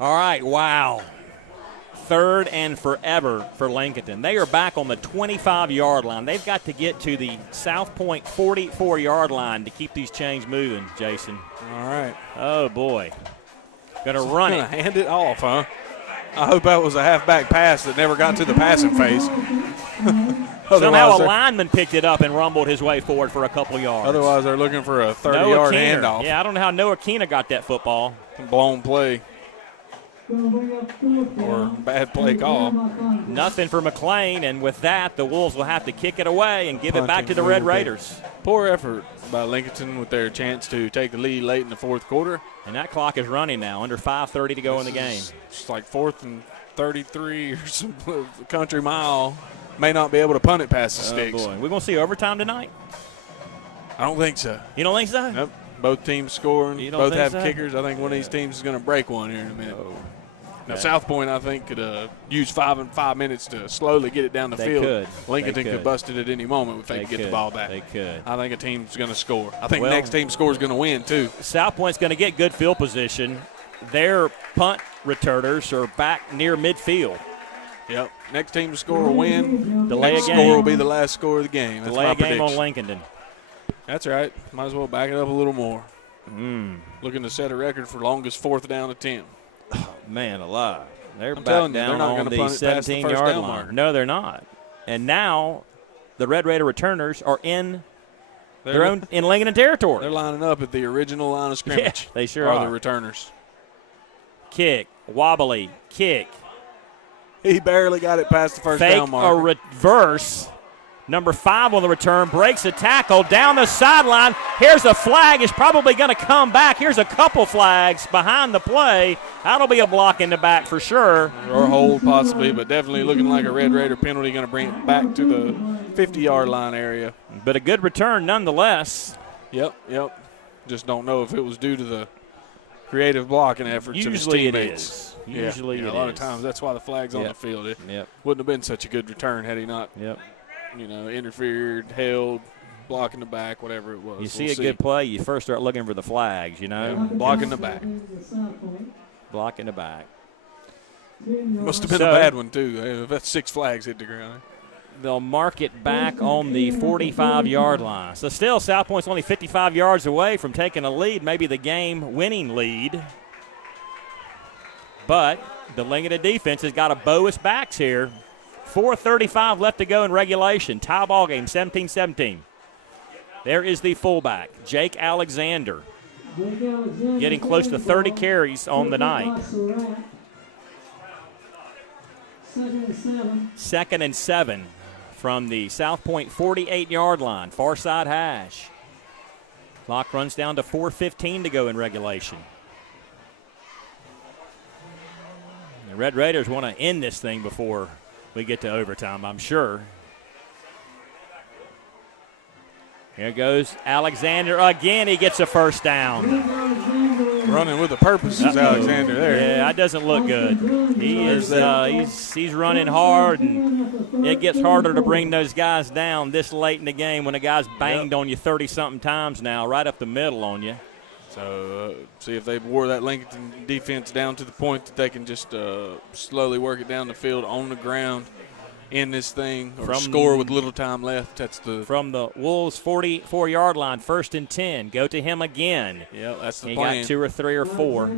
All right, wow. Third and forever for Lincolnton. They are back on the 25-yard line. They've got to get to the South Point 44-yard line to keep these chains moving, Jason. All right. Oh, boy. Going to run it. Going to hand it off, huh? I hope that was a halfback pass that never got to the passing phase. Somehow a lineman picked it up and rumbled his way forward for a couple yards. Otherwise, they're looking for a 30-yard handoff. Yeah, I don't know how Noah Keena got that football. Blown play. Or bad play call. Nothing for McLean, and with that, the Wolves will have to kick it away and give it back to the Red Raiders. Poor effort by Lincolnton with their chance to take the lead late in the fourth quarter. And that clock is running now, under 5:30 to go in the game. It's like 4th and 33 or some country mile. May not be able to punt it past the sticks. Boy. We're going to see overtime tonight? I don't think so. You don't think so? Nope. Both teams scoring. Both have so? kickers. I think one of these teams is going to break one here in a minute. Oh. Now, South Point, I think, could use 5 minutes to slowly get it down the field. Lincolnton could bust it at any moment if they could get the ball back. They could. I think a team's going to score. I think the next team scores is going to win, too. South Point's going to get good field position. Their punt returners are back near midfield. Yep. Next team to score will win. Delay next a game. score will be the last score of the game. That's Delay my a game prediction. on Lincolnton. That's right. Might as well back it up a little more. Looking to set a record for longest fourth down attempt. Oh, man alive. They're I'm back down not on the punt it past the 17-yard line. mark. No, they're not. And now the Red Raider returners are in their own in Lincoln territory. They're lining up at the original line of scrimmage. Yeah, they sure are. The returners. Kick, wobbly, kick. He barely got it past the first down mark. A reverse. Number 5 on the return, breaks a tackle down the sideline. Here's a flag. It's probably going to come back. Here's a couple flags behind the play. That'll be a block in the back for sure. Or a hold possibly, but definitely looking like a Red Raider penalty, going to bring it back to the 50-yard line area. But a good return nonetheless. Yep. Just don't know if it was due to the creative blocking efforts of his teammates. Usually it is. A lot of times that's why the flag's on the field. It wouldn't have been such a good return had he not interfered, held, blocking the back, whatever it was. You see a good play, you first start looking for the flags, blocking the back. Blocking the back. Must have been a bad one, too. That's 6 flags hit the ground. They'll mark it back on the 45-yard line. So still, South Point's only 55 yards away from taking a lead, maybe the game-winning lead. But the Lincoln defense has got to bow its backs here. 4:35 left to go in regulation. Tie ball game, 17-17. There is the fullback, Jake Alexander, getting close to 30 carries on the night. 2nd and 7 from the South Point 48-yard line, far side hash. Clock runs down to 4:15 to go in regulation. The Red Raiders want to end this thing before we get to overtime, I'm sure. Here goes Alexander again. He gets a first down. Running with a purpose is Alexander there. Yeah, that doesn't look good. He's running hard, and it gets harder to bring those guys down this late in the game when a guy's banged on you 30-something times now, right up the middle on you. So see if they wore that Lincoln defense down to the point that they can just slowly work it down the field on the ground in this thing or score with little time left. That's from the Wolves' 44-yard line, 1st and 10. Go to him again. Yeah, that's the plan. He got 2 or 3 or 4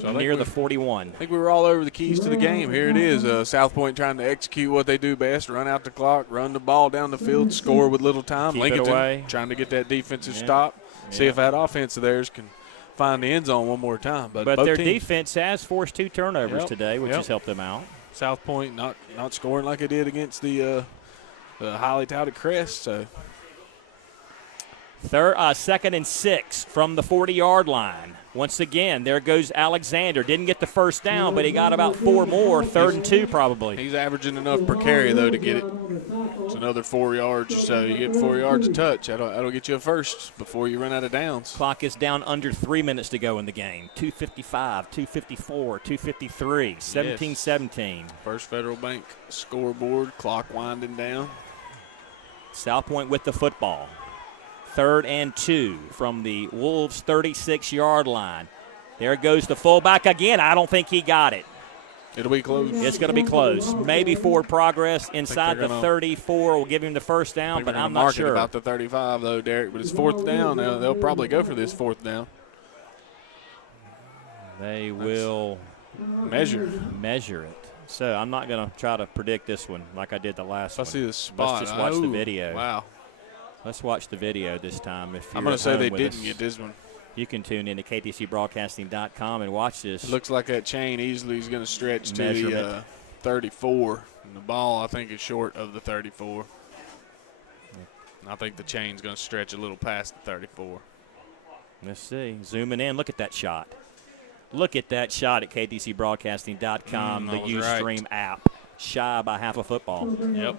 so near the 41. I think we were all over the keys to the game. Here it is. South Point trying to execute what they do best, run out the clock, run the ball down the field, score with little time. Lincolnton trying to get that defensive stop. See if that offense of theirs can find the end zone one more time. But their defense has forced 2 turnovers today, which has helped them out. South Point not scoring like it did against the highly touted Crest. So 2nd and 6 from the 40-yard line. Once again, there goes Alexander. Didn't get the first down, but he got about 4 more. 3rd and 2 probably. He's averaging enough per carry, though, to get it. It's another 4 yards or so. You get 4 yards a touch. That'll get you a first before you run out of downs. Clock is down under 3 minutes to go in the game. 2:55, 2:54, 2:53, 17-17. First Federal Bank scoreboard, clock winding down. South Point with the football. 3rd and 2 from the Wolves' 36-yard line. There goes the fullback again. I don't think he got it. It'll be close. It's going to be close. Maybe forward progress inside the 34 will give him the first down, but I'm not sure. About the 35, though, Derek. But it's fourth down. They'll probably go for this fourth down. They will measure it. So I'm not going to try to predict this one like I did the last one. I see the spot. Let's just watch the video. Wow. Let's watch the video this time. If you're I'm going to say they didn't us, get this one. You can tune in to ktcbroadcasting.com and watch this. It looks like that chain easily is going to stretch to the 34. And the ball, I think, is short of the 34. And I think the chain's going to stretch a little past the 34. Let's see. Zooming in. Look at that shot. Look at that shot at ktcbroadcasting.com, the Ustream app. Shy by half a football. Yep.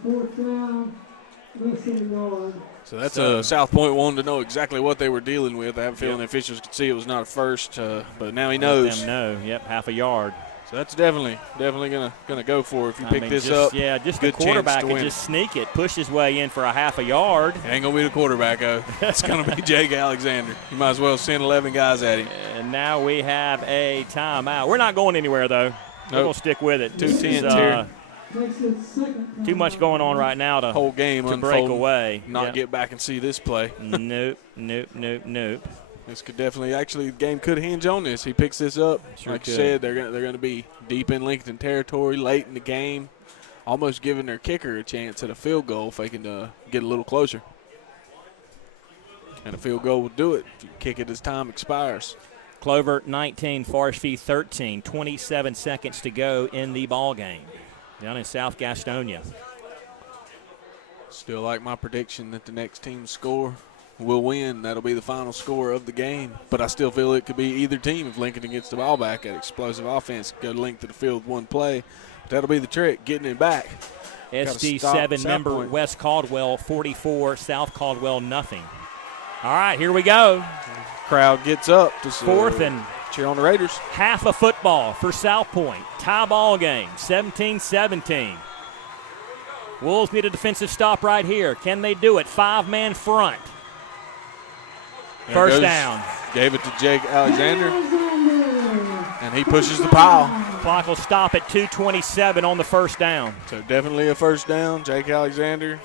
So that's a South Point wanted to know exactly what they were dealing with. I have a feeling the officials could see it was not a first, but now he knows. Let them know. Yep, half a yard. So that's definitely gonna go for it if you pick this up. Yeah, just the quarterback can just sneak it, push his way in for a half a yard. It ain't gonna be the quarterback, though. It's gonna be Jake Alexander. You might as well send 11 guys at him. And now we have a timeout. We're not going anywhere, though. We're gonna stick with it. 2:10 here. Too much going on right now to whole game to break away. Not get back and see this play. Nope. This could definitely, the game could hinge on this. He picks this up. Like you said, they're going to be deep in Lincolnton territory late in the game, almost giving their kicker a chance at a field goal if they can get a little closer. And a field goal will do it if you kick it as time expires. Clover 19, Forest Fee 13, 27 seconds to go in the ball game down in South Gastonia. Still like my prediction that the next team score will win. That'll be the final score of the game. But I still feel it could be either team if Lincoln gets the ball back. At explosive offense, go length to the field one play. But that'll be the trick, getting it back. SD7 member West Caldwell 44, South Caldwell nothing. All right, here we go. Crowd gets up to fourth and cheer on the Raiders. Half a football for South Point. Tie ball game, 17-17. Wolves need a defensive stop right here. Can they do it? 5-man front. First down. Gave it to Jake Alexander, and he pushes the pile. Clock will stop at 2:27 on the first down. So definitely a first down. Jake Alexander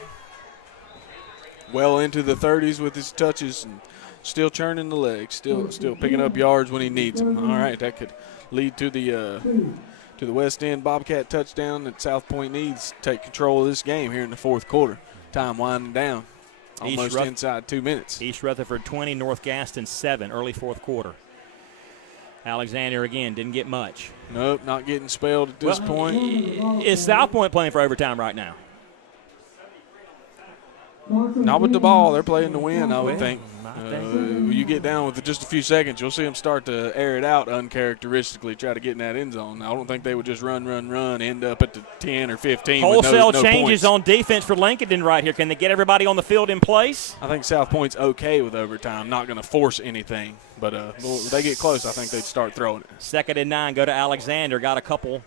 well into the 30s with his touches and still churning the legs, still picking up yards when he needs them. All right, that could lead to the West End Bobcat touchdown that South Point needs to take control of this game here in the fourth quarter. Time winding down. Almost inside 2 minutes. East Rutherford 20, North Gaston 7, early fourth quarter. Alexander again didn't get much. Nope, not getting spelled at this point. Is South Point playing for overtime right now? Not with the ball. They're playing to win, I would think. You get down with just a few seconds, you'll see them start to air it out uncharacteristically, try to get in that end zone. I don't think they would just run, end up at the 10 or 15. Wholesale with no changes points. on defense for Lincolnton right here. Can they get everybody on the field in place? I think South Point's okay with overtime, not going to force anything. But if they get close, I think they'd start throwing it. 2nd and 9, go to Alexander. Got a couple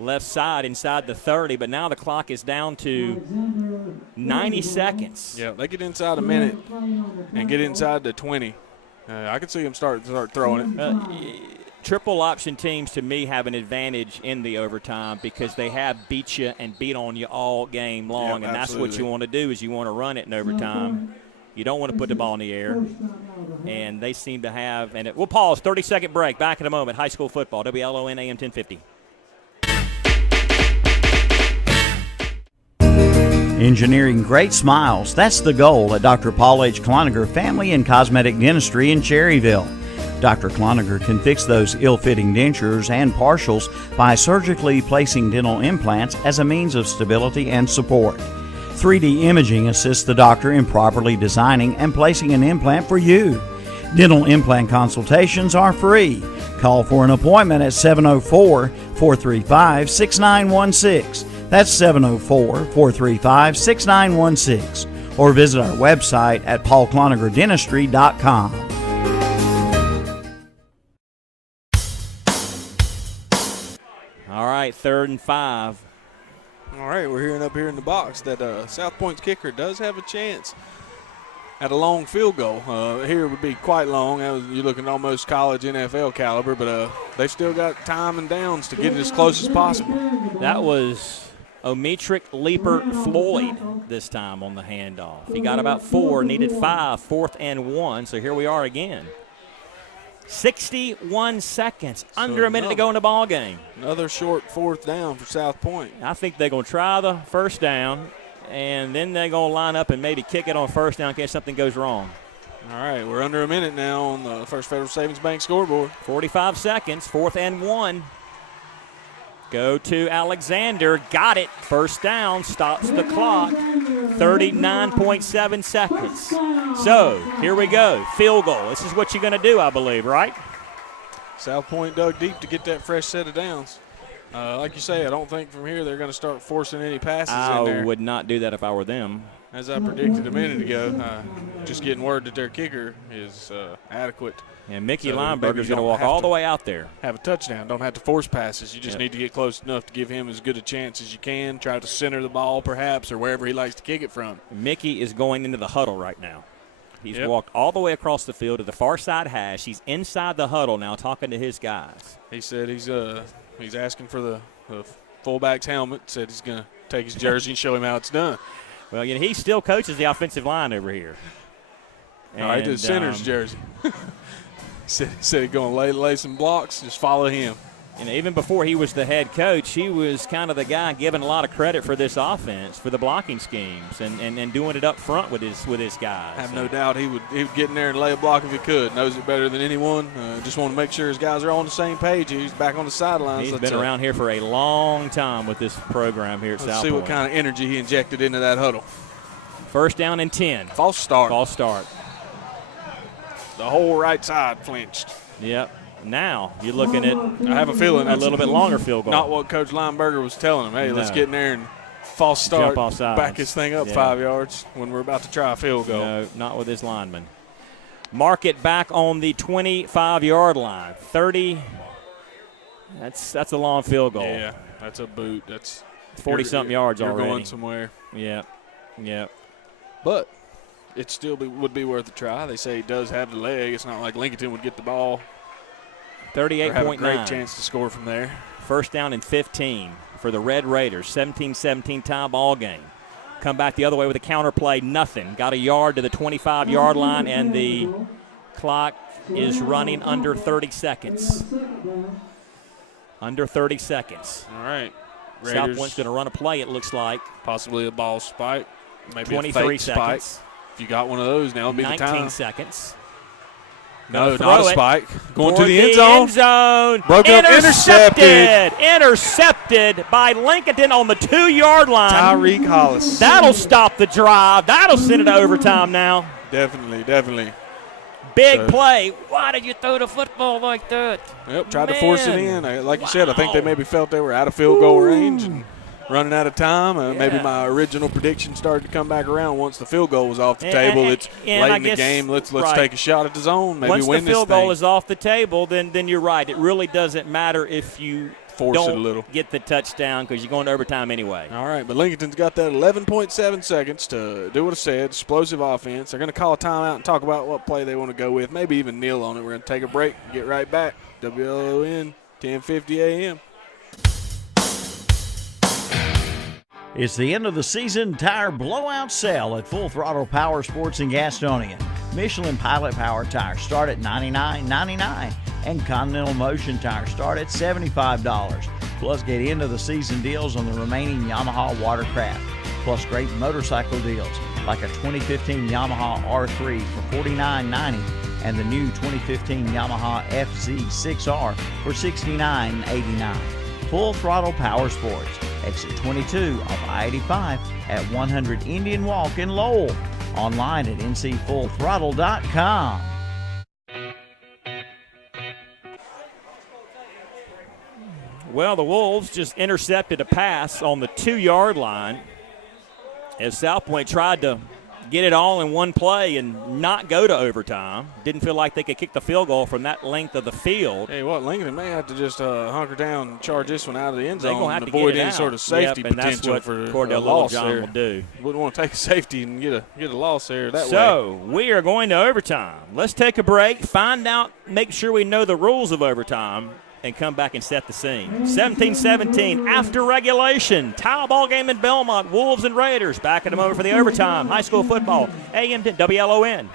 left side inside the 30, but now the clock is down to 90 seconds. Yeah, they get inside a minute and get inside the 20. I could see them start throwing it. Triple option teams, to me, have an advantage in the overtime because they have beat you and beat on you all game long, and that's what you want to do is you want to run it in overtime. You don't want to put the ball in the air, and they seem to have. And we'll pause, 30-second break. Back in a moment. High school football, WLON AM 1050. Engineering great smiles, that's the goal at Dr. Paul H. Cloninger Family and Cosmetic Dentistry in Cherryville. Dr. Cloninger can fix those ill-fitting dentures and partials by surgically placing dental implants as a means of stability and support. 3D imaging assists the doctor in properly designing and placing an implant for you. Dental implant consultations are free. Call for an appointment at 704-435-6916. That's 704-435-6916. Or visit our website at paulcloningerdentistry.com. All right, 3rd and 5. All right, we're hearing up here in the box that South Point's kicker does have a chance at a long field goal. Here would be quite long. You're looking at almost college NFL caliber, but they've still got time and downs to get it as close as possible. That was Ometric Leaper Floyd this time on the handoff. He got about 4, needed 5, 4th and 1, so here we are again. 61 seconds, under a minute to go in the ball game. Another short 4th down for South Point. I think they're going to try the first down, and then they're going to line up and maybe kick it on first down in case something goes wrong. All right, we're under a minute now on the First Federal Savings Bank scoreboard. 45 seconds, 4th and 1. Go to Alexander, got it, first down, stops the clock, 39.7 seconds. So, here we go, field goal. This is what you're going to do, I believe, right? South Point dug deep to get that fresh set of downs. Like you say, I don't think from here they're going to start forcing any passes in there. I would not do that if I were them. As I predicted a minute ago, just getting word that their kicker is adequate. And Mickey Lineberger's going to walk all the way out there. Have a touchdown. Don't have to force passes. You just need to get close enough to give him as good a chance as you can. Try to center the ball perhaps or wherever he likes to kick it from. Mickey is going into the huddle right now. He's walked all the way across the field to the far side hash. He's inside the huddle now talking to his guys. He said he's asking for the fullback's helmet. Said he's going to take his jersey and show him how it's done. Well, he still coaches the offensive line over here. All right, the center's jersey. Said he's going to lay some blocks, just follow him. And even before he was the head coach, he was kind of the guy giving a lot of credit for this offense, for the blocking schemes, and doing it up front with his guys. I have no doubt he would get in there and lay a block if he could. Knows it better than anyone. Just want to make sure his guys are on the same page. He's back on the sidelines. He's been around here for a long time with this program here at South Point. Let's see what kind of energy he injected into that huddle. First down and 10. False start. False start. The whole right side flinched. Yep. Now you're looking at I have a feeling a little bit longer field goal. Not what Coach Lineberger was telling him. Hey, let's get in there and false start, back this thing up 5 yards when we're about to try a field goal. No, not with this lineman. Mark it back on the 25-yard line. 30. That's a long field goal. Yeah, that's a boot. That's 40-something yards already. You're going somewhere. Yep. But it still would be worth a try. They say he does have the leg. It's not like Lincolnton would get the ball. 38.9. Have a great chance to score from there. First down and 15 for the Red Raiders. 17-17 tie ball game. Come back the other way with a counter play. Nothing. Got a yard to the 25-yard line, and the clock is running under 30 seconds. Under 30 seconds. All right. Raiders. South Point's going to run a play, it looks like. Possibly a ball spike. Maybe 23 a fake seconds. Spike. If you got one of those, now would be the time. 19 seconds. No, not a spike. Going to the end zone. Broken up, intercepted. Intercepted by Lincolnton on the 2-yard line. Tyreek Hollis. That'll stop the drive. That'll send it to overtime now. Definitely. Big play. Why did you throw the football like that? Yep, tried to force it in. Like you said, I think they maybe felt they were out of field goal range and running out of time. Maybe my original prediction started to come back around once the field goal was off the table. It's late in the game. Let's take a shot at the zone. Maybe once win the field goal is off the table, then you're right. It really doesn't matter if you force it a little. Get the touchdown because you're going to overtime anyway. All right, but Lincolnton's got that 11.7 seconds to do what I said, explosive offense. They're going to call a timeout and talk about what play they want to go with, maybe even kneel on it. We're going to take a break and get right back. WLON, 10:50 a.m. It's the end of the season tire blowout sale at Full Throttle Power Sports in Gastonia. Michelin Pilot Power tires start at $99.99 and Continental Motion tires start at $75. Plus get end of the season deals on the remaining Yamaha watercraft. Plus great motorcycle deals like a 2015 Yamaha R3 for $49.90 and the new 2015 Yamaha FZ6R for $69.89. Full Throttle Power Sports, exit 22 of I-85 at 100 Indian Walk in Lowell. Online at ncfullthrottle.com. Well, the Wolves just intercepted a pass on the 2-yard line as South Point tried to get it all in one play and not go to overtime. Didn't feel like they could kick the field goal from that length of the field. Hey, what, Lincoln may have to just hunker down and charge this one out of the end zone and to avoid get it any out. sort of safety and potential that's for what a Cordell loss Littlejohn there. will do. Wouldn't want to take a safety and get a loss there that way. So we are going to overtime. Let's take a break, find out, make sure we know the rules of overtime, and come back and set the scene. 17-17 after regulation. Tie ball game in Belmont. Wolves and Raiders back in a moment for the overtime. High school football. AM 10 WLON.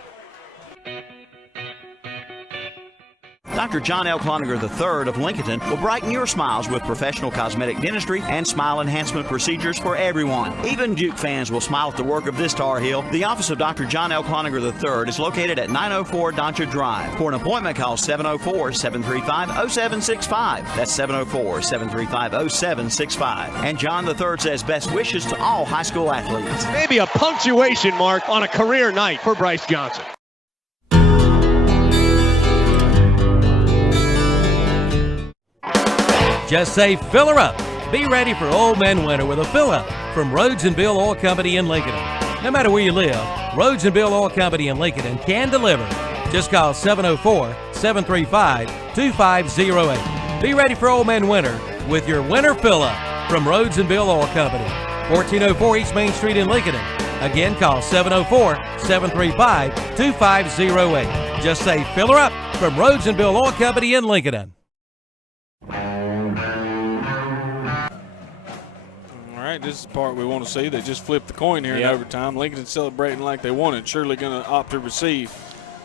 Dr. John L. Cloninger III of Lincolnton will brighten your smiles with professional cosmetic dentistry and smile enhancement procedures for everyone. Even Duke fans will smile at the work of this Tar Heel. The office of Dr. John L. Cloninger III is located at 904 Doncha Drive. For an appointment, call 704-735-0765. That's 704-735-0765. And John III says best wishes to all high school athletes. Maybe a punctuation mark on a career night for Bryce Johnson. Just say fill her up. Be ready for Old Man Winter with a fill up from Rhodes and Bill Oil Company in Lincolnton. No matter where you live, Rhodes and Bill Oil Company in Lincolnton can deliver. Just call 704-735-2508. Be ready for Old Man Winter with your winter fill up from Rhodes and Bill Oil Company, 1404 East Main Street in Lincolnton. Again, call 704-735-2508. Just say fill her up from Rhodes and Bill Oil Company in Lincolnton. All right, this is the part we want to see. They just flipped the coin here in overtime. Lincoln's celebrating like they wanted. Surely going to opt to receive.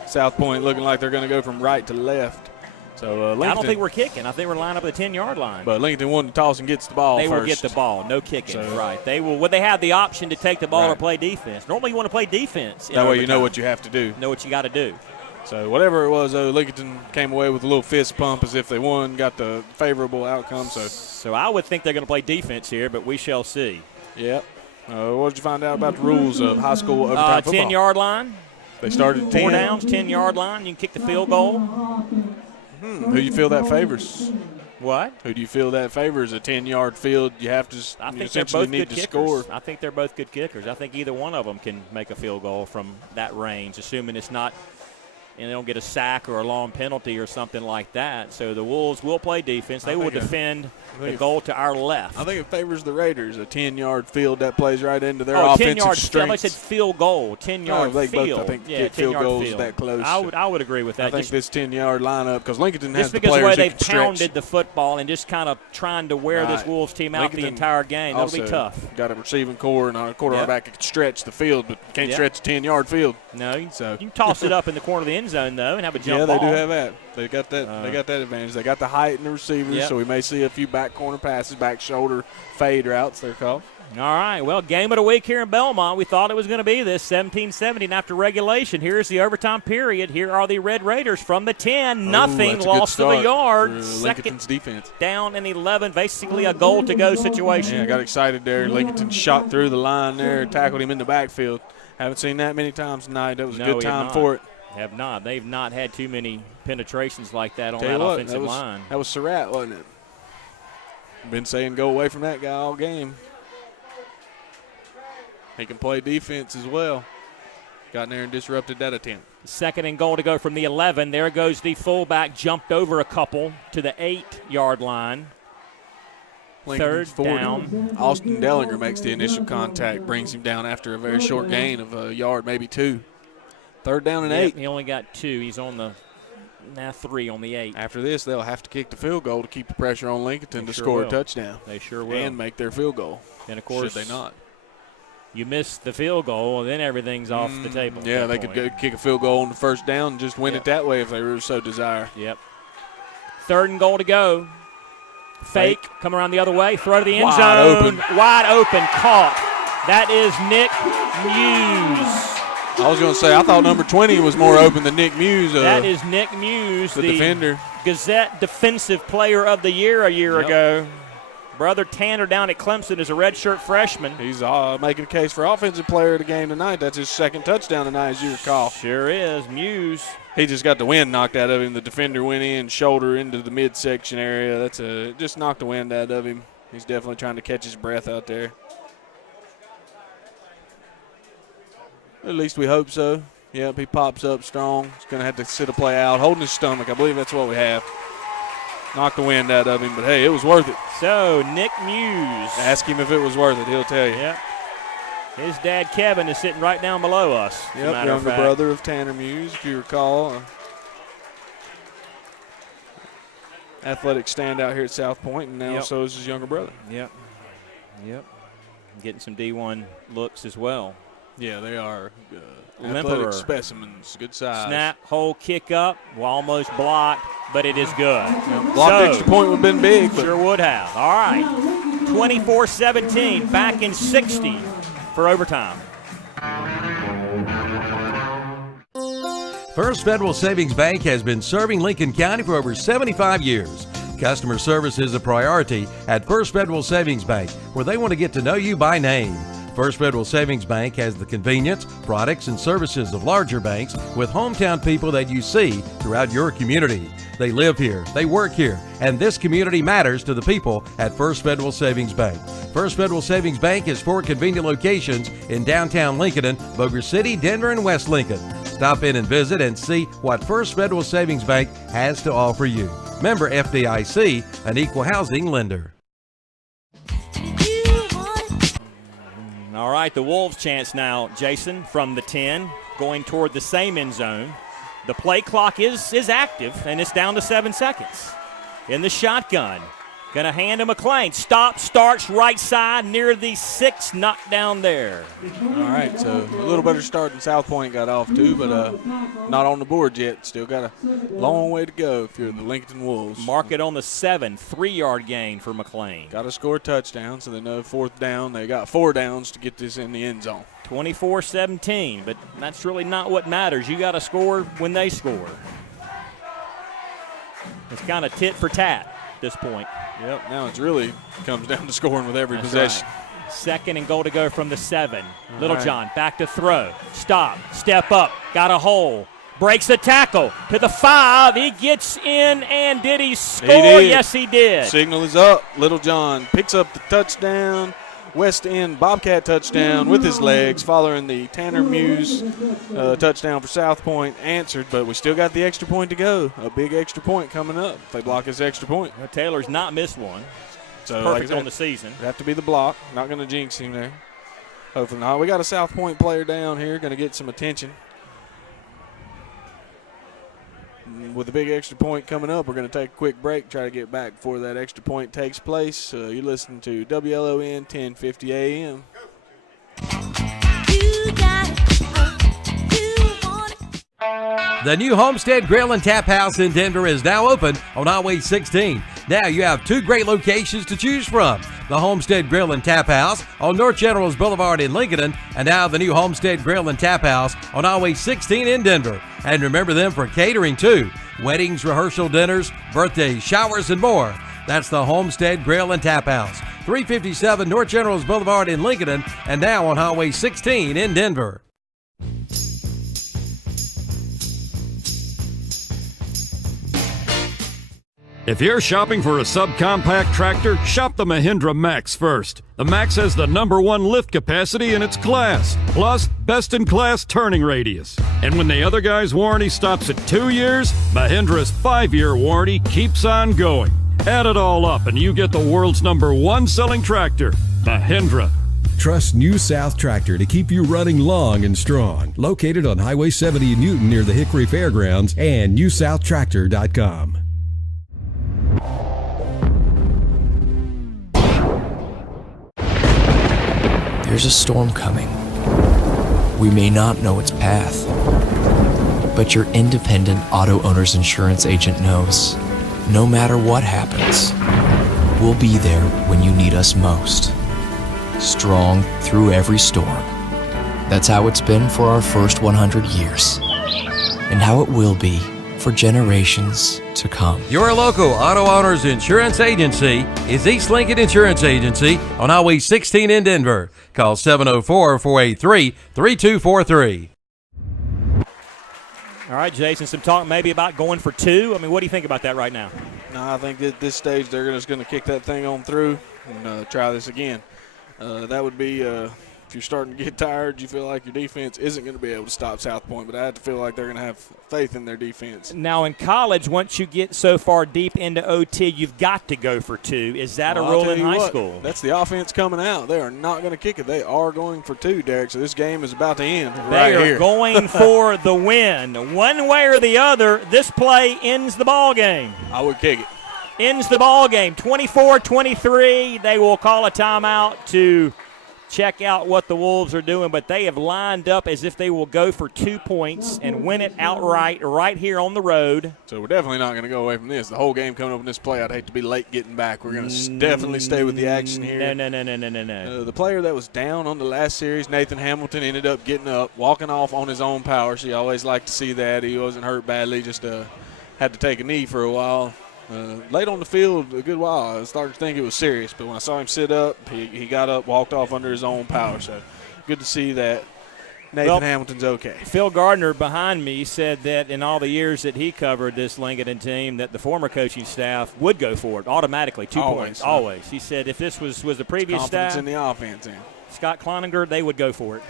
South Point looking like they're going to go from right to left. So Lincoln, I don't think we're kicking. I think we're lined up at the 10-yard line. But Lincoln won the toss and gets the ball They first. will get the ball. No kicking. Right. They will. Well, they have the option to take the ball or play defense. Normally you want to play defense. That way you know what you have to do. Know what you got to do. So whatever it was, though, Lincoln came away with a little fist pump as if they won, got the favorable outcome. So I would think they're going to play defense here, but we shall see. Yep. What did you find out about the rules of high school overtime football? 10-yard line. They started at 10. 4 downs, 10-yard line. You can kick the field goal. Who do you feel that favors? What? Who do you feel that favors? A 10-yard field, you have to essentially need to score. I think they're both good kickers. I think either one of them can make a field goal from that range, assuming it's not – and they don't get a sack or a long penalty or something like that. So the Wolves will play defense. They will defend the goal to our left. I think it favors the Raiders, a 10-yard field that plays right into their offensive strengths. I said field goal, 10-yard field. I think field goals that close. I would agree with that. I think this 10-yard lineup, because Lincoln has the players who can they've pounded the football and just kind of trying to wear this Wolves team out the entire game. That'll be tough. Got a receiving core and a quarterback that can stretch the field, but can't stretch a 10-yard field. No, you can toss it up in the corner of the end zone, though, and have a jump ball. Yeah, they do have that. They got that. They got that advantage. They got the height in the receivers, so we may see a few back corner passes, back shoulder fade routes, they're called. All right, well, game of the week here in Belmont. We thought it was going to be this, 17-17 after regulation. Here's the overtime period. Here are the Red Raiders from the 10. Nothing, lost to the yard. Lincoln's defense. Down in 11, basically a goal-to-go situation. Yeah, got excited there. Lincoln shot through the line there, tackled him in the backfield. Haven't seen that many times tonight. That was a good time for it. Have not. They've not had too many penetrations like that on that offensive line. That was Surratt, wasn't it? Been saying go away from that guy all game. He can play defense as well. Got in there and disrupted that attempt. Second and goal to go from the 11. There goes the fullback, jumped over a couple to the 8-yard line. Lincoln's Third down. Austin Dellinger makes the initial contact, brings him down after a very short gain of a yard, maybe 2. Third down and 8. He only got 2. He's on the 3 on the 8. After this, they'll have to kick the field goal to keep the pressure on Lincolnton to score a touchdown. They sure will. And make their field goal. And, of course, should they not. You miss the field goal, and then everything's off the table. Yeah, they could go kick a field goal on the first down and just win it that way if they really so desire. Yep. Third and goal to go. Fake, come around the other way, throw to the end zone. Wide open, caught. That is Nick Muse. I was going to say, I thought number 20 was more open than Nick Muse. That is Nick Muse, the defender. Gazette Defensive Player of the Year a year ago. Brother Tanner down at Clemson is a redshirt freshman. He's making a case for offensive player of the game tonight. That's his second touchdown tonight, as you recall. Sure is. Muse. He just got the wind knocked out of him. The defender went in, shoulder into the midsection area. Just knocked the wind out of him. He's definitely trying to catch his breath out there. At least we hope so. Yep, he pops up strong. He's going to have to sit a play out, holding his stomach. I believe that's what we have. Knocked the wind out of him, but, hey, it was worth it. So, Nick Muse. Ask him if it was worth it. He'll tell you. Yep. His dad, Kevin, is sitting right down below us. Yep, younger brother of Tanner Muse, if you recall. Athletic standout here at South Point, and now so is his younger brother. Yep. Getting some D1 looks as well. Yeah, they are athletic specimens, good size. Snap, hole, kick up, almost blocked, but it is good. Yep. Blocked extra point would have been big. But sure would have. All right, 24-17, back in 60 for overtime. First Federal Savings Bank has been serving Lincoln County for over 75 years. Customer service is a priority at First Federal Savings Bank, where they want to get to know you by name. First Federal Savings Bank has the convenience, products, and services of larger banks with hometown people that you see throughout your community. They live here, they work here, and this community matters to the people at First Federal Savings Bank. First Federal Savings Bank has 4 convenient locations in downtown Lincolnton, Bossier City, Denver, and West Lincoln. Stop in and visit and see what First Federal Savings Bank has to offer you. Member FDIC, an equal housing lender. All right, the Wolves chance now, Jason, from the 10, going toward the same end zone. The play clock is active, and it's down to 7 seconds. In the shotgun, going to hand to McLean. Stop, starts right side near the 6, knocked down there. All right, so a little better start than South Point got off to, but not on the board yet. Still got a long way to go if you're the Lincolnton Wolves. Mark it on the 7, 3-yard gain for McLean. Got to score a touchdown, so they know 4th down. They got 4 downs to get this in the end zone. 24-17, but that's really not what matters. You got to score when they score. It's kind of tit for tat at this point. Yep, now it really comes down to scoring with every possession. Right. 2nd and goal to go from the 7. Littlejohn back to throw. Stop, step up, got a hole. Breaks the tackle to the 5. He gets in, and did he score? Yes, he did. Signal is up. Littlejohn picks up the touchdown. West End Bobcat touchdown with his legs, following the Tanner Muse touchdown for South Point. Answered, but we still got the extra point to go. A big extra point coming up if they block this extra point. Well, Taylor's not missed one. So perfect on the season. It'd have to be the block. Not going to jinx him there. Hopefully not. We got a South Point player down here, going to get some attention. With the big extra point coming up, we're going to take a quick break, try to get back before that extra point takes place. You listen to WLON 1050 AM. The new Homestead Grill and Tap House in Denver is now open on Highway 16. Now you have 2 great locations to choose from. The Homestead Grill and Tap House on North Generals Boulevard in Lincolnton, and now the new Homestead Grill and Tap House on Highway 16 in Denver. And remember them for catering too. Weddings, rehearsal dinners, birthdays, showers, and more. That's the Homestead Grill and Tap House, 357 North Generals Boulevard in Lincolnton, and now on Highway 16 in Denver. If you're shopping for a subcompact tractor, shop the Mahindra Max first. The Max has the #1 lift capacity in its class, plus best-in-class turning radius. And when the other guy's warranty stops at 2 years, Mahindra's 5-year warranty keeps on going. Add it all up and you get the world's #1 selling tractor, Mahindra. Trust New South Tractor to keep you running long and strong. Located on Highway 70 in Newton near the Hickory Fairgrounds and newsouthractor.com. There's a storm coming. We may not know its path, but your independent auto owner's insurance agent knows no matter what happens, we'll be there when you need us most. Strong through every storm. That's how it's been for our first 100 years, and how it will be for generations to come. Your local auto owner's insurance agency is East Lincoln Insurance Agency on Highway 16 in Denver. Call 704-483-3243. All right, Jason, some talk maybe about going for 2. I mean, what do you think about that right now? No, I think at this stage they're just going to kick that thing on through and try this again. That would be if you're starting to get tired, you feel like your defense isn't going to be able to stop South Point, but I have to feel like they're going to have faith in their defense. Now, in college, once you get so far deep into OT, you've got to go for 2. Is that a rule in high school? That's the offense coming out. They are not going to kick it. They are going for 2, Derek, so this game is about to end They are going for the win. One way or the other, this play ends the ball game. I would kick it. Ends the ball game, 24-23. They will call a timeout to check out what the Wolves are doing, but they have lined up as if they will go for 2 points and win it outright right here on the road. So we're definitely not going to go away from this. The whole game coming up in this play, I'd hate to be late getting back. We're going to definitely stay with the action here. No. The player that was down on the last series, Nathan Hamilton, ended up getting up, walking off on his own power. So you always like to see that. He wasn't hurt badly, just had to take a knee for a while. Late on the field a good while. I started to think it was serious, but when I saw him sit up, he got up, walked off under his own power. So good to see that Nathan Hamilton's okay. Phil Gardner behind me said that in all the years that he covered this Lincolnton team that the former coaching staff would go for it automatically, 2 points, always. He said if this was the previous confidence staff, in the offense, Scott Cloninger, they would go for it.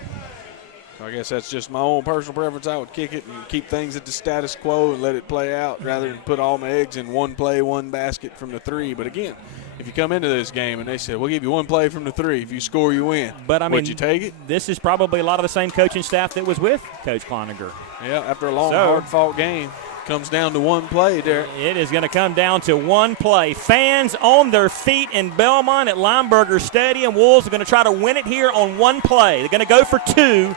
I guess that's just my own personal preference. I would kick it and keep things at the status quo and let it play out rather than put all my eggs in one play, one basket from the 3. But, again, if you come into this game and they say, we'll give you one play from the 3. If you score, you win. But, I mean, would you take it? This is probably a lot of the same coaching staff that was with Coach Cloninger. Yeah, after a long, hard-fought game. Comes down to one play, Derek. It is going to come down to one play. Fans on their feet in Belmont at Lineberger Stadium. Wolves are going to try to win it here on one play. They're going to go for 2.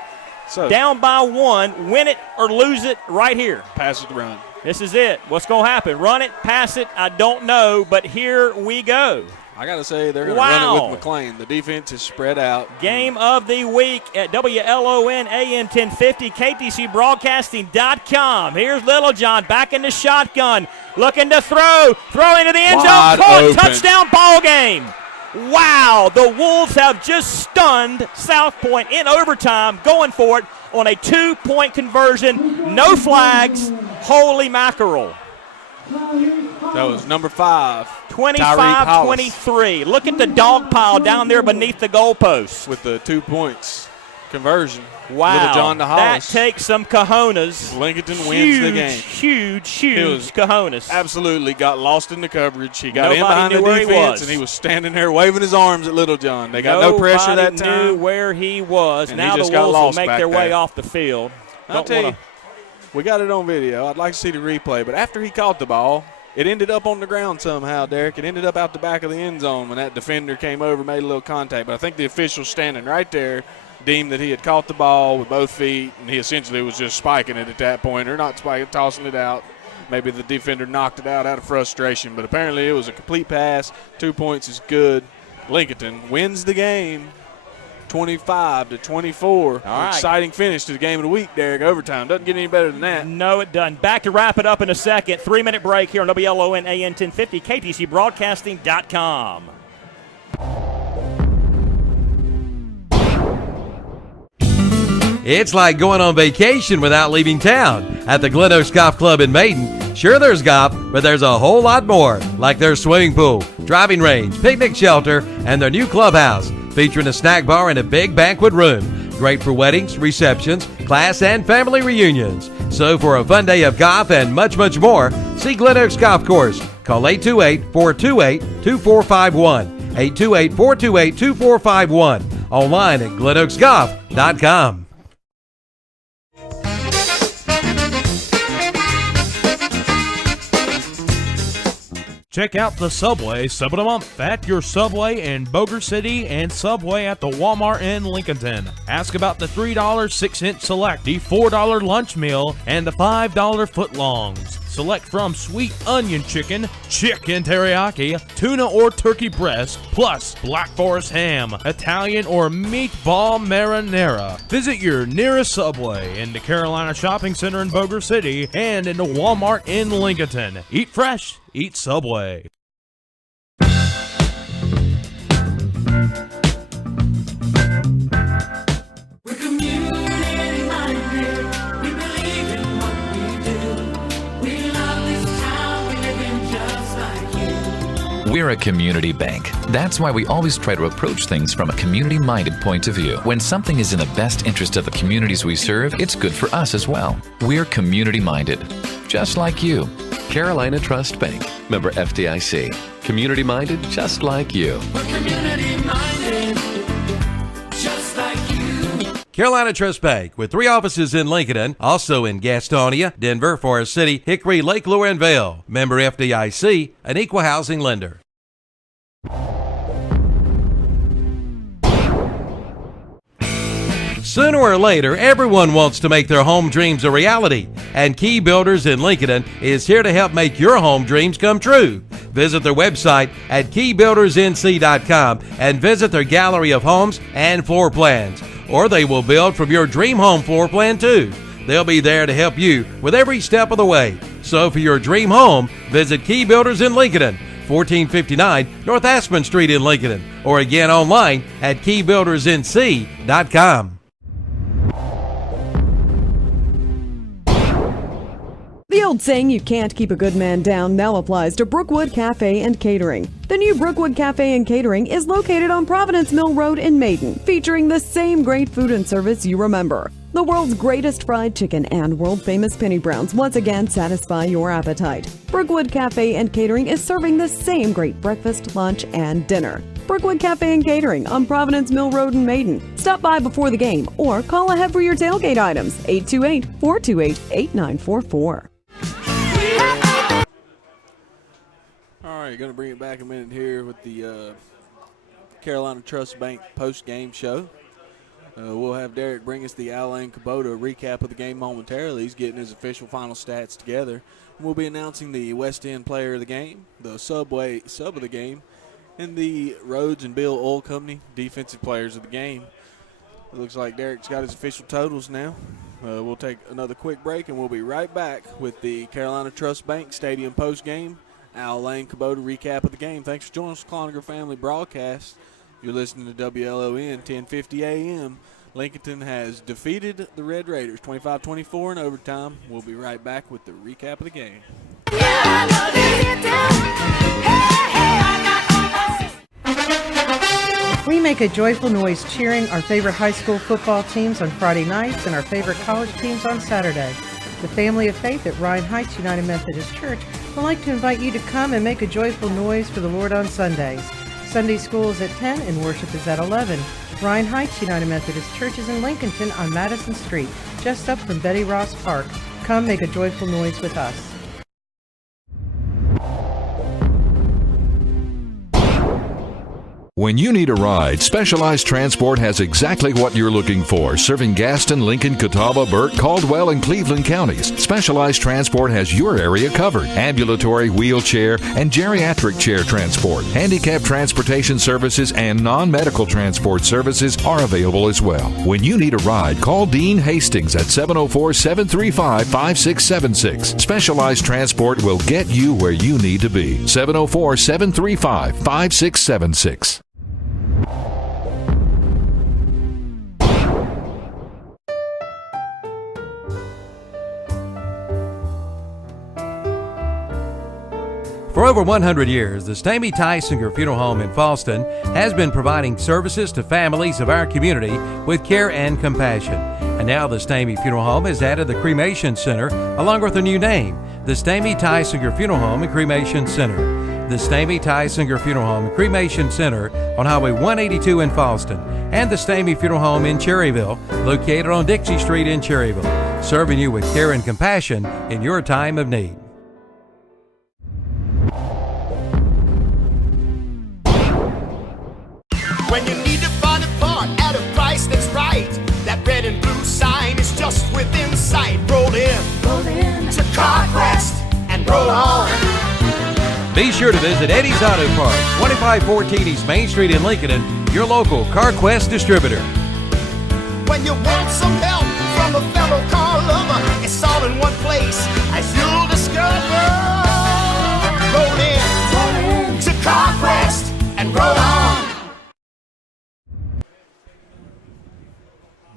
So, down by 1, win it or lose it right here. Pass it, run. This is it. What's going to happen? Run it, pass it, I don't know, but here we go. I got to say, they're going to run it with McLean. The defense is spread out. Game of the week at WLON AM 1050, KTCBroadcasting.com. Here's Littlejohn back in the shotgun, looking to throw into the end zone. Caught, touchdown, ball game. Wow, the Wolves have just stunned South Point in overtime, going for it on a 2-point conversion. No flags. Holy mackerel. That was number 5. 25-23. Look at the dog pile down there beneath the goalpost. With the 2 points conversion. Wow, Little John to Hollis. That takes some cojones. Lincolnton wins the game. Huge cojones. Absolutely got lost in the coverage. He got in behind the defense, and he was standing there waving his arms at Little John. They got no pressure that time. Nobody knew where he was. And now the Wolves will make their way off the field. I'll tell you, we got it on video. I'd like to see the replay. But after he caught the ball, it ended up on the ground somehow, Derek. It ended up out the back of the end zone when that defender came over, made a little contact. But I think the official standing right there deemed that he had caught the ball with both feet, and he essentially was just spiking it at that point, or not spiking, tossing it out. Maybe the defender knocked it out of frustration, but apparently it was a complete pass. 2 points is good. Lincolnton wins the game 25-24. All right. Exciting finish to the game of the week, Derek. Overtime. Doesn't get any better than that. No, it doesn't. Back to wrap it up in a second. 3-minute break here on WLON AM 1050, KTCBroadcasting.com. It's like going on vacation without leaving town at the Glen Oaks Golf Club in Maiden. Sure, there's golf, but there's a whole lot more, like their swimming pool, driving range, picnic shelter, and their new clubhouse, featuring a snack bar and a big banquet room. Great for weddings, receptions, class, and family reunions. So for a fun day of golf and much, much more, see Glen Oaks Golf Course. Call 828-428-2451. 828-428-2451. Online at glenoaksgolf.com. Check out the Subway Sub of the Month at your Subway in Boger City and Subway at the Walmart in Lincolnton. Ask about the $3 6-inch select, the $4 lunch meal, and the $5 footlongs. Select from sweet onion chicken, chicken teriyaki, tuna or turkey breast, plus Black Forest ham, Italian or meatball marinara. Visit your nearest Subway in the Carolina Shopping Center in Boger City and in the Walmart in Lincolnton. Eat fresh, eat Subway. We're a community bank. That's why we always try to approach things from a community-minded point of view. When something is in the best interest of the communities we serve, it's good for us as well. We're community-minded, just like you. Carolina Trust Bank, member FDIC. Community-minded, just like you. We're community-minded, just like you. Carolina Trust Bank, with 3 offices in Lincolnton, also in Gastonia, Denver, Forest City, Hickory, Lake Lure, and Vail. Member FDIC, an equal housing lender. Sooner or later, everyone wants to make their home dreams a reality, and Key Builders in Lincolnton is here to help make your home dreams come true. Visit their website at keybuildersnc.com and visit their gallery of homes and floor plans, or they will build from your dream home floor plan too. They'll be there to help you with every step of the way. So for your dream home, visit Key Builders in Lincolnton, 1459 North Aspen Street in Lincolnton, or again online at keybuildersnc.com. The old saying, you can't keep a good man down, now applies to Brookwood Cafe and Catering. The new Brookwood Cafe and Catering is located on Providence Mill Road in Maiden, featuring the same great food and service you remember. The world's greatest fried chicken and world-famous penny browns once again satisfy your appetite. Brookwood Cafe and Catering is serving the same great breakfast, lunch, and dinner. Brookwood Cafe and Catering on Providence Mill Road in Maiden. Stop by before the game or call ahead for your tailgate items, 828-428-8944. All right, going to bring it back a minute here with the Carolina Trust Bank post-game show. We'll have Derek bring us the Alain Kubota recap of the game momentarily. He's getting his official final stats together. We'll be announcing the West End player of the game, the sub of the game, and the Rhodes and Bill Oil Company defensive players of the game. It looks like Derek's got his official totals now. We'll take another quick break, and we'll be right back with the Carolina Trust Bank Stadium post-game Alain Kubota recap of the game. Thanks for joining us, Cloninger Family Broadcast. You're listening to WLON 1050 AM. Lincolnton has defeated the Red Raiders 25-24 in overtime. We'll be right back with the recap of the game. We make a joyful noise cheering our favorite high school football teams on Friday nights and our favorite college teams on Saturday. The family of faith at Ryan Heights United Methodist Church would like to invite you to come and make a joyful noise for the Lord on Sundays. Sunday school is at 10 and worship is at 11. Ryan Heights United Methodist Church is in Lincolnton on Madison Street, just up from Betty Ross Park. Come make a joyful noise with us. When you need a ride, Specialized Transport has exactly what you're looking for. Serving Gaston, Lincoln, Catawba, Burt, Caldwell, and Cleveland counties, Specialized Transport has your area covered. Ambulatory, wheelchair, and geriatric chair transport. Handicap transportation services and non-medical transport services are available as well. When you need a ride, call Dean Hastings at 704-735-5676. Specialized Transport will get you where you need to be. 704-735-5676. For over 100 years, the Stamey Tysinger Funeral Home in Falston has been providing services to families of our community with care and compassion. And now the Stamey Funeral Home has added the Cremation Center along with a new name, the Stamey Tysinger Funeral Home and Cremation Center. The Stamey Tysinger Funeral Home and Cremation Center on Highway 182 in Falston, and the Stamey Funeral Home in Cherryville, located on Dixie Street in Cherryville, serving you with care and compassion in your time of need. When you need to find a part at a price that's right, that red and blue sign is just within sight. Roll in to CarQuest and roll on. Be sure to visit Eddie's Auto Parts, 2514 East Main Street in Lincoln, your local CarQuest distributor. When you want some help from a fellow car lover, it's all in one place, as you'll discover. Roll in to CarQuest and roll on.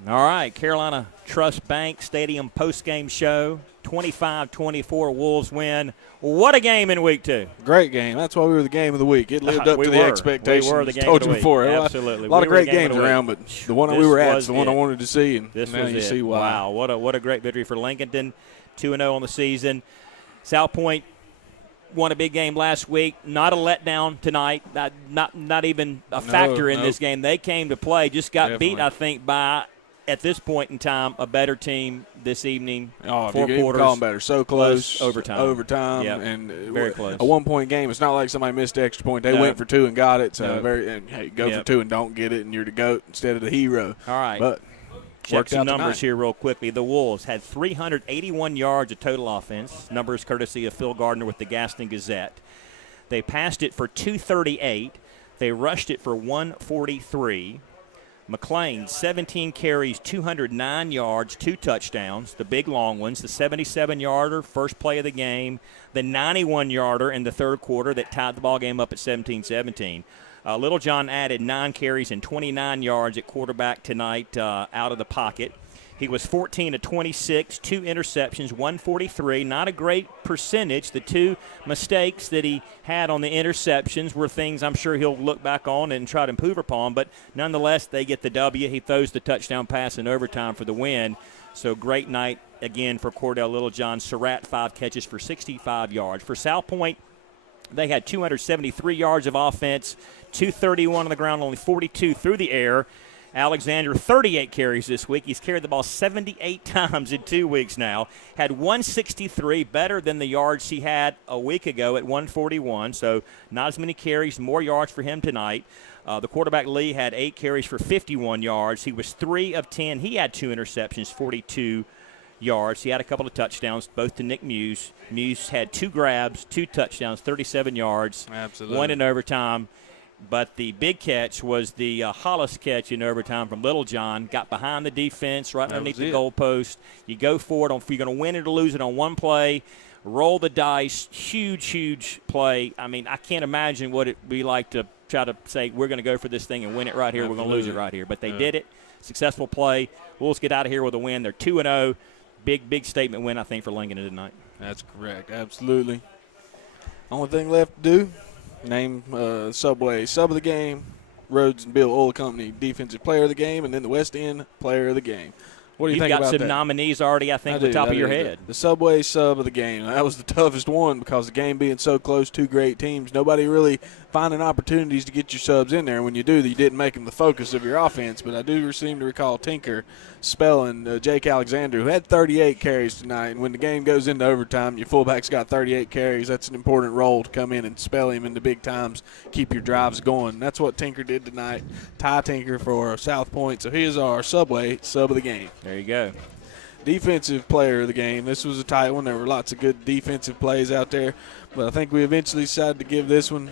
All right, Carolina Trust Bank Stadium postgame show, 25-24, Wolves win. What a game in week 2. Great game. That's why we were the game of the week. It lived up to the expectations. We were the game told of the you week. before. Absolutely. A lot of great games around, but the one we were at is the one I wanted to see, and this now was you see why. Wow, what a great victory for Lincolnton. 2-0 on the season. South Point won a big game last week. Not a letdown tonight. Not even a factor in this game. They came to play. Just got beat, I think, by, at this point in time, a better team this evening. Oh, 4 you can quarters. Call them better. So close. Overtime. Yep. And very close. A 1-point game. It's not like somebody missed the extra point. They went for 2 and got it. So go for 2 and don't get it, and you're the GOAT instead of the hero. All right. But check some numbers here real quickly. The Wolves had 381 yards of total offense. Numbers courtesy of Phil Gardner with the Gaston Gazette. They passed it for 238. They rushed it for 143. McLean, 17 carries, 209 yards, 2 touchdowns, the big long ones, the 77-yarder, first play of the game, the 91-yarder in the third quarter that tied the ball game up at 17-17. Little John added 9 carries and 29 yards at quarterback tonight out of the pocket. He was 14 of 26, 2 interceptions, 143. Not a great percentage. The 2 mistakes that he had on the interceptions were things I'm sure he'll look back on and try to improve upon. But nonetheless, they get the W. He throws the touchdown pass in overtime for the win. So great night again for Cordell Littlejohn. Surratt, 5 catches for 65 yards. For South Point, they had 273 yards of offense, 231 on the ground, only 42 through the air. Alexander, 38 carries this week. He's carried the ball 78 times in 2 weeks now. Had 163, better than the yards he had a week ago at 141. So not as many carries, more yards for him tonight. The quarterback, Lee, had 8 carries for 51 yards. He was 3 of 10. He had 2 interceptions, 42 yards. He had a couple of touchdowns, both to Nick Muse. Muse had 2 grabs, 2 touchdowns, 37 yards. Absolutely. 1 in overtime. But the big catch was the Hollis catch in overtime from Littlejohn. Got behind the defense, right underneath the goalpost. You go for it. If you're going to win it or lose it on one play, roll the dice. Huge, huge play. I mean, I can't imagine what it would be like to try to say, we're going to go for this thing and win it right here. Absolutely. We're going to lose it right here. But they did it. Successful play. Wolves get out of here with a win. They're 2-0. Big statement win, I think, for Lincoln tonight. That's correct. Absolutely. Only thing left to do, name Subway sub of the game, Rhodes and Bill Oil Company defensive player of the game, and then the West End player of the game. What do you think about that? You've got some nominees already, I think, at the top of your head. The Subway sub of the game. That was the toughest one because the game being so close, 2 great teams. Nobody really finding opportunities to get your subs in there. And when you do, you didn't make them the focus of your offense. But I do seem to recall Tinker spelling Jake Alexander, who had 38 carries tonight. And when the game goes into overtime, your fullback's got 38 carries. That's an important role to come in and spell him into big times, keep your drives going. That's what Tinker did tonight. Ty Tinker for South Point. So he is our Subway sub of the game. There you go. Defensive player of the game. This was a tight one. There were lots of good defensive plays out there. But I think we eventually decided to give this one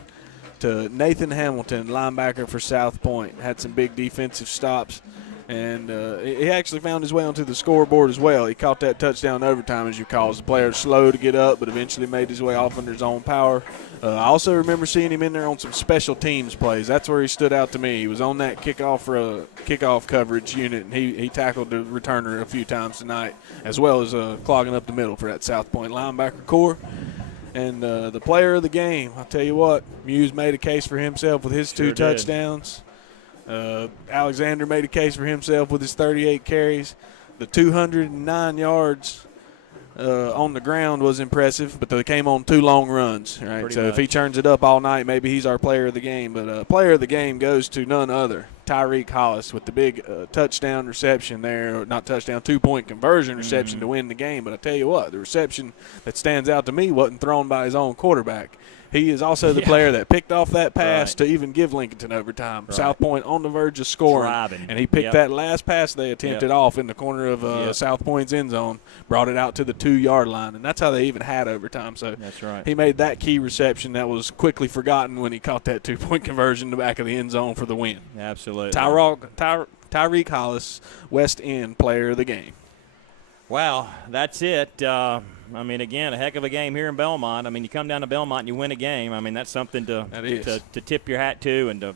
to Nathan Hamilton, linebacker for South Point. Had some big defensive stops. And he actually found his way onto the scoreboard as well. He caught that touchdown overtime, as you call it. The player slow to get up, but eventually made his way off under his own power. I also remember seeing him in there on some special teams plays. That's where he stood out to me. He was on that kickoff coverage unit, and he tackled the returner a few times tonight, as well as clogging up the middle for that South Point linebacker core. And the player of the game, I'll tell you what, Muse made a case for himself with his 2 touchdowns. Alexander made a case for himself with his 38 carries. The 209 yards on the ground was impressive, but they came on 2 long runs. Right, Pretty so much. if he turns it up all night, maybe he's our player of the game. But player of the game goes to none other, Tyreek Hollis, with the big touchdown reception there. Not touchdown, 2-point conversion reception to win the game. But I tell you what, the reception that stands out to me wasn't thrown by his own quarterback. He is also the player that picked off that pass to even give Lincolnton overtime. Right. South Point on the verge of scoring. And he picked that last pass they attempted off in the corner of South Point's end zone, brought it out to the 2-yard line, and that's how they even had overtime. So that's right. He made that key reception that was quickly forgotten when he caught that 2-point conversion in the back of the end zone for the win. Absolutely. Tyreek Hollis, West End player of the game. Wow, that's it. I mean, again, a heck of a game here in Belmont. I mean, you come down to Belmont and you win a game. I mean, that's something to tip your hat to and to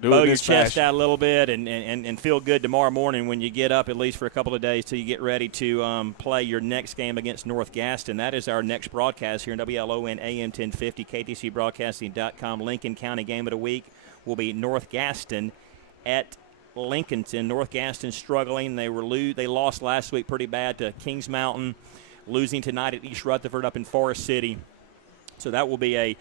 bow your chest out a little bit and feel good tomorrow morning when you get up, at least for a couple of days, till you get ready to play your next game against North Gaston. That is our next broadcast here in WLON AM 1050, KTCBroadcasting.com. Lincoln County game of the week will be North Gaston at Lincolnton. North Gaston struggling. They lost last week pretty bad to Kings Mountain, losing tonight at East Rutherford up in Forest City. So that will be a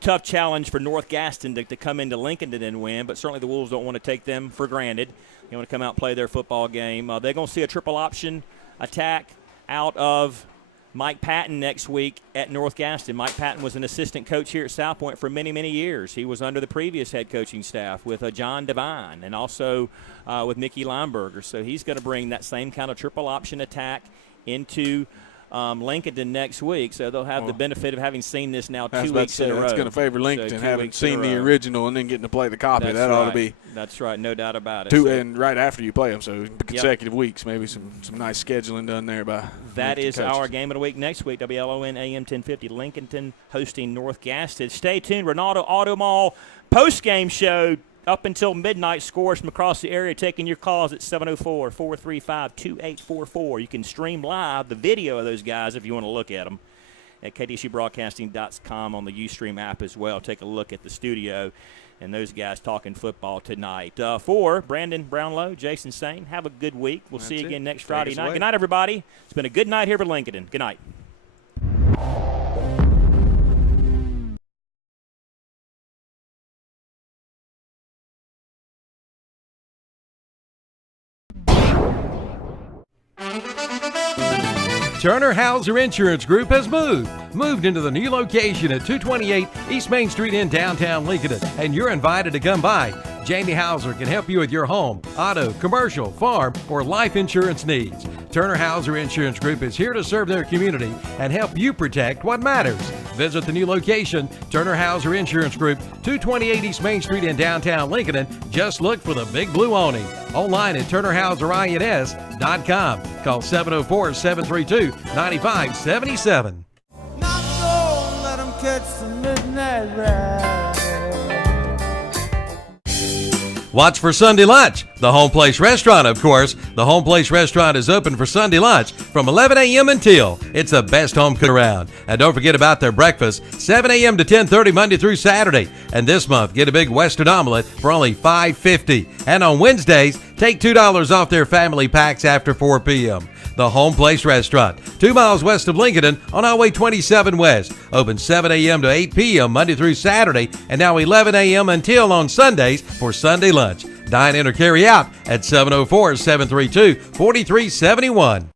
tough challenge for North Gaston to come into Lincolnton and win, but certainly the Wolves don't want to take them for granted. They want to come out and play their football game. They're going to see a triple option attack out of Mike Patton next week at North Gaston. Mike Patton was an assistant coach here at South Point for many, many years. He was under the previous head coaching staff with John Devine and also with Mickey Lineberger. So he's going to bring that same kind of triple option attack into Lincolnton next week, so they'll have the benefit of having seen this now 2 weeks in a row. That's going to favor Lincolnton, having seen the original and then getting to play the copy. That's that ought to be. That's right, no doubt about it. And right after you play them, so consecutive weeks, maybe some nice scheduling done there by. That is our game of the week next week. WLON AM 1050, Lincolnton hosting North Gaston. Stay tuned. Ronaldo Auto Mall post-game show. Up until midnight, scores from across the area, taking your calls at 704-435-2844. You can stream live the video of those guys if you want to look at them at KTCBroadcasting.com on the Ustream app as well. Take a look at the studio and those guys talking football tonight. For Brandon Brownlow, Jason Sane, have a good week. We'll see you again next Friday night. Good night, everybody. It's been a good night here for Lincolnton. Good night. Turner Hauser Insurance Group has moved into the new location at 228 East Main Street in downtown Lincoln, and you're invited to come by. Jamie Hauser can help you with your home, auto, commercial, farm, or life insurance needs. Turner Hauser Insurance Group is here to serve their community and help you protect what matters. Visit the new location, Turner Hauser Insurance Group, 228 East Main Street in downtown Lincoln. Just look for the big blue awning. Online at turnerhauserins.com. Call 704-732-9577. Not so, let 'em catch the midnight ride. Watch for Sunday Lunch. The Home Place Restaurant, of course. The Home Place Restaurant is open for Sunday lunch from 11 a.m. until. It's the best home cook around. And don't forget about their breakfast, 7 a.m. to 10:30 Monday through Saturday. And this month, get a big Western omelet for only $5.50. And on Wednesdays, take $2 off their family packs after 4 p.m. The Home Place Restaurant, 2 miles west of Lincolnton on Highway 27 West. Open 7 a.m. to 8 p.m. Monday through Saturday, and now 11 a.m. until on Sundays for Sunday lunch. Dine in or carry out at 704-732-4371.